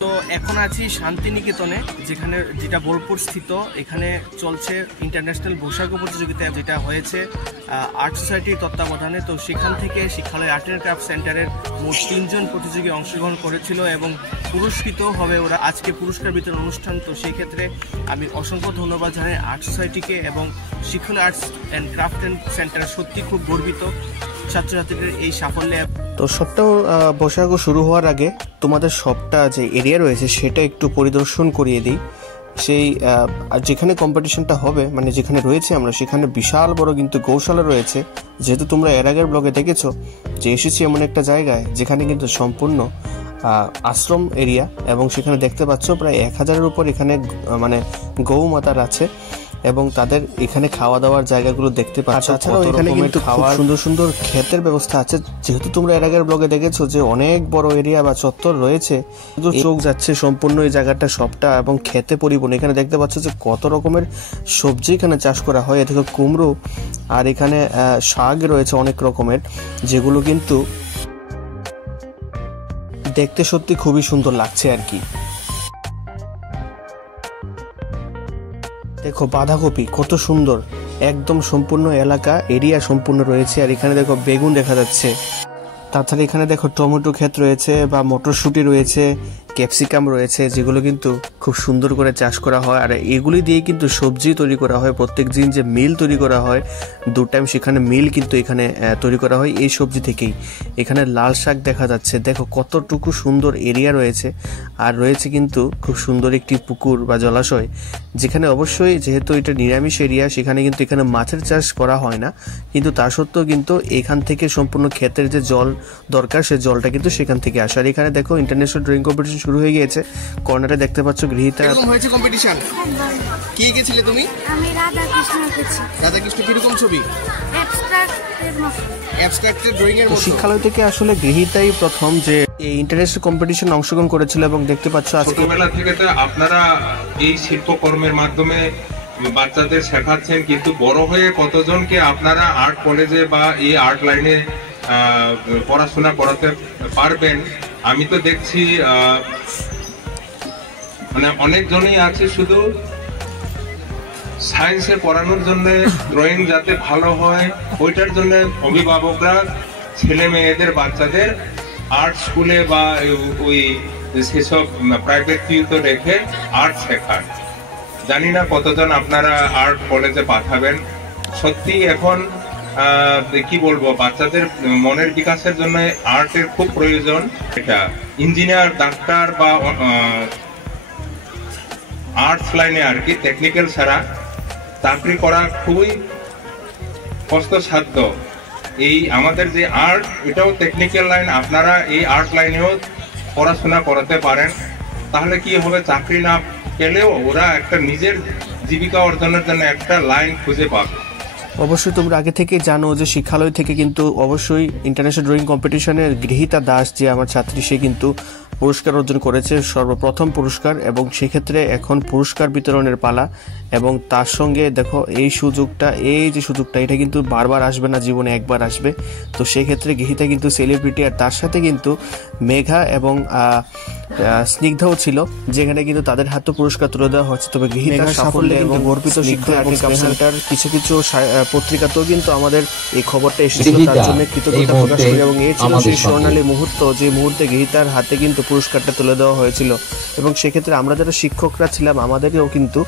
তো এখন আছি শান্তিনিকেতনে, যেটা বোলপুর স্থিত। এখানে চলছে ইন্টারন্যাশনাল বৈশাখী প্রতিযোগিতা, যেটা হয়েছে আর্ট সোসাইটির তত্ত্বাবধানে। তো সেখান থেকে শিক্ষালয় আর্ট অ্যান্ড ক্রাফট সেন্টারের মোট 3 জন প্রতিযোগী অংশগ্রহণ করেছিল এবং পুরস্কৃত হবে ওরা। আজকে পুরস্কার বিতরণ অনুষ্ঠান। তো সেই ক্ষেত্রে আমি অসংখ্য ধন্যবাদ জানাই আর্ট সোসাইটিকে এবং শিক্ষালয় আর্টস অ্যান্ড ক্রাফট সেন্টার। সত্যি খুব গর্বিত ছাত্রছাত্রীদের এই সাফল্যে। তো সপ্তাহ বৈশাখ শুরু হওয়ার আগে তোমাদের সবটা যে এরিয়া রয়েছে সেটা একটু পরিদর্শন করিয়ে দিই। সেই যেখানে কম্পিটিশনটা হবে, মানে যেখানে রয়েছে আমরা, সেখানে বিশাল বড় কিন্তু গৌশালা রয়েছে। যেহেতু তোমরা এর আগের ব্লগে দেখেছো যে এসেছি এমন একটা জায়গায় যেখানে কিন্তু সম্পূর্ণ আশ্রম এরিয়া, এবং সেখানে দেখতে পাচ্ছ প্রায় 1000-এর উপর এখানে মানে গৌ মাতার আছে এবং তাদের এখানে খাওয়া দাওয়ার জায়গাগুলো দেখতে পাচ্ছ। তাছাড়াও এখানে কিন্তু খাওয়ার সুন্দর সুন্দর ক্ষেতের ব্যবস্থা আছে। যেহেতু তোমরা এর আগের ব্লগে দেখেছো যে অনেক বড় এরিয়া বা চত্বর রয়েছে, শুধু চোখ যাচ্ছে সম্পূর্ণ এই জায়গাটা সবটা এবং খেতে পরিপূর্ণ। এখানে দেখতে পাচ্ছ যে কত রকমের সবজি এখানে চাষ করা হয়। এদিকে কুমড়ো আর এখানে শাক রয়েছে অনেক রকমের, যেগুলো কিন্তু দেখতে সত্যি খুবই সুন্দর লাগছে আর কি। দেখো বাঁধাকপি কত সুন্দর, একদম সম্পূর্ণ এলাকা এরিয়া সম্পূর্ণ রয়েছে। আর এখানে দেখো বেগুন দেখা যাচ্ছে। তাছাড়া এখানে দেখো টমেটো ক্ষেত রয়েছে বা মটরশুঁটি রয়েছে, ক্যাপসিকাম রয়েছে, যেগুলো কিন্তু খুব সুন্দর করে চাষ করা হয়। আর এগুলি দিয়ে কিন্তু সবজি তৈরি করা হয়। প্রত্যেক দিন যে মিল তৈরি করা হয় 2 টাইম, সেখানে মিল কিন্তু এখানে তৈরি করা হয় এই সবজি থেকেই। এখানে লাল শাক দেখা যাচ্ছে। দেখো কতটুকু সুন্দর এরিয়া রয়েছে। আর রয়েছে কিন্তু খুব সুন্দর একটি পুকুর বা জলাশয়, যেখানে অবশ্যই যেহেতু এটা নিরামিষ এরিয়া, সেখানে কিন্তু এখানে মাছের চাষ করা হয় না, কিন্তু তা সত্ত্বেও কিন্তু এখান থেকে সম্পূর্ণ ক্ষেতের যে জল দরকার সে জলটা কিন্তু সেখান থেকে আসে। আর এখানে দেখো ইন্টারন্যাশনাল ড্রয়িং কম্পিটিশন শুরু হয়ে গিয়েছে। কর্নারে দেখতে পাচ্ছ গৃহীতা। এরকম হয়েছে কম্পিটিশন। কি এঁকেছিলে তুমি? আমি রাধা কৃষ্ণ এঁকেছি। রাধা কৃষ্ণ কিরকম ছবি? অ্যাবস্ট্রাক্টেড ড্রয়িং এর মতো। শিক্ষালয় থেকে আসলে গৃহীতাই প্রথম যে এই ইন্টারন্যাশনাল কম্পিটিশন অংশগ্রহণ করেছিল এবং দেখতে পাচ্ছ আজকে ছোটবেলা থেকে তো আপনারা এই শিল্পকর্মের মাধ্যমে বাচ্চাদের শেখাচ্ছেন, কিন্তু বড় হয়ে কতজনকে আপনারা আর্ট কলেজে বা এই আর্ট লাইনে পড়াশোনা করাতে পারবেন? আমি তো দেখছি মানে অনেকজনই আছে শুধু সায়েন্সে পড়ানোর জন্য, ড্রয়িং যাতে ভালো হয় ওইটার জন্য অভিভাবকরা ছেলে মেয়েদের বাচ্চাদের আর্ট স্কুলে বা ওই সেসব প্রাইভেট টিউটর রেখে আর্ট শেখান। জানি না কতজন আপনারা আর্ট কলেজে পাঠাবেন। সত্যি এখন কি বলবো, বাচ্চাদের মনের বিকাশের জন্য আর্টের খুব প্রয়োজন। এটা ইঞ্জিনিয়ার, ডাক্তার বা আর্টস লাইনে আর কি, টেকনিক্যাল ছাড়া চাকরি করা খুবই কষ্টসাধ্য। এই আমাদের যে আর্ট, এটাও টেকনিক্যাল লাইন। আপনারা এই আর্ট লাইনেও পড়াশোনা করাতে পারেন, তাহলে কি হবে, চাকরি না পেলেও ওরা একটা নিজের জীবিকা অর্জনের জন্য একটা লাইন খুঁজে পাবে। অবশ্যই তোমরা আগে থেকে জানো যে শিক্ষালয় থেকে কিন্তু অবশ্যই ইন্টারন্যাশনাল ড্রয়িং কম্পিটিশনের গৃহীতা দাস, যে আমার ছাত্রী, সে কিন্তু পুরস্কার অর্জন করেছে, সর্বপ্রথম পুরস্কার। এবং সেক্ষেত্রে এখন পুরস্কার বিতরণের পালা। এবং তার সঙ্গে দেখো এই যে সুযোগটা এটা কিন্তু বারবার আসবে না, জীবনে একবার আসবে। তো সেক্ষেত্রে গৃহীতা কিন্তু সেলিব্রিটি। আর তার সাথে কিন্তু মেঘা এবং স্নিগ্ধাও ছিল, যেখানে কিন্তু তাদের হাতে পুরস্কার তুলে দেওয়া হচ্ছে। তবে গৃহীতার সাফল্যে এবং গর্বিত শিক্ষা এবং সেন্টার কিছু পত্রিকাতেও কিন্তু আমাদের এই খবরটা এসেছিল, তার জন্য কৃতজ্ঞতা প্রকাশ করি। এবং এই ছিল সেই স্বর্ণালী মুহূর্ত, যে মুহূর্তে গৃহীতার হাতে কিন্তু পুরস্কারটা তুলে দেওয়া হয়েছিল। এবং সেক্ষেত্রে আমরা যারা শিক্ষকরা ছিলাম আমাদেরও কিন্তু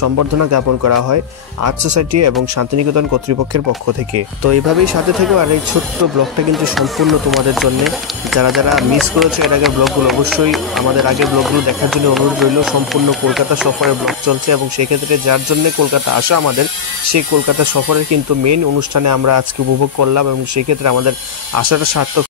সম্বর্ধনা জ্ঞাপন করা হয় আর্ট সোসাইটি এবং শান্তিনিকেতন কর্তৃপক্ষের পক্ষ থেকে। তো এইভাবেই সাথে থেকে। আর এই ছোট্ট ব্লগটা কিন্তু সম্পূর্ণ তোমাদের জন্য। যারা যারা মিস করেছে এর আগের ব্লগগুলো, অবশ্যই আমাদের আগের ব্লগগুলো দেখার জন্য অনুরোধ রইল। সম্পূর্ণ কলকাতা সফরের ব্লগ চলছে এবং সেক্ষেত্রে যার জন্য কলকাতা আসা আমাদের, সেই কলকাতা সফরের কিন্তু মেইন অনুষ্ঠানে আমরা আজকে উপভোগ করলাম এবং সেক্ষেত্রে আমাদের আসাটা সার্থক।